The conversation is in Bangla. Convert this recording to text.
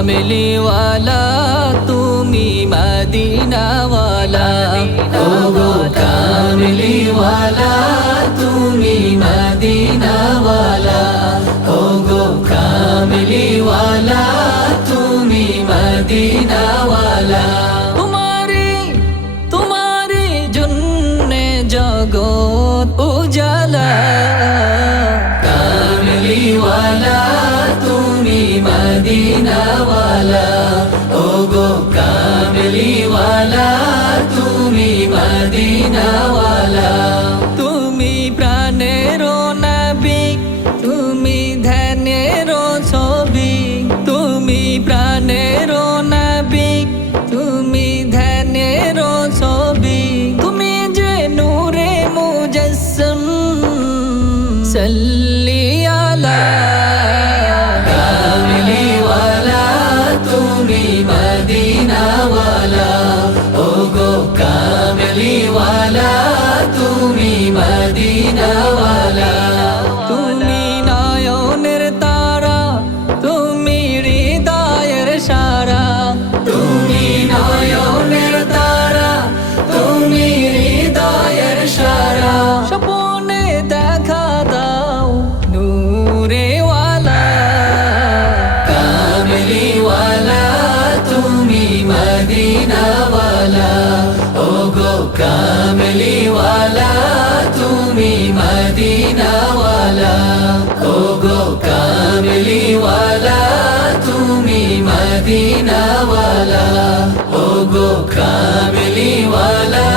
কামলিওয়ালা তুমি মদিনাওয়ালা ওগো কামলিওয়ালা তুমি মদিনাওয়ালা ওগো কামলিওয়ালা তুমি মদিনাওয়ালা তোমারে জন্যে জগৎ উজালা কামলিওয়ালা তুমি মদিনাওয়ালা ওগো কামলিওয়ালা তুমি মদিনাওয়ালা তুমি প্রাণের নবী তুমি ধ্যানের ছবি তুমি প্রাণের নবী তুমি ধ্যানের ছবি তুমি যে নূরে মুজাসসম সাল্লি আলা কামলিওয়ালা তুমি মদিনাওয়ালা ওগো কামলিওয়ালা তুমি মদিনাওয়ালা তুমি নয়নের তারা তুমি হৃদয়ের সারা তুমি নয়নের তারা তুমি হৃদয়ের সারা স্বপ্নে দেখা দাও নূরেওয়ালা কামলিওয়ালা তুমি মদিনাওয়ালা ওগো কামলিওয়ালা তুমি মদিনাওয়ালা ওগো কামলিওয়ালা তুমি মদিনাওয়ালা ওগো কামলিওয়ালা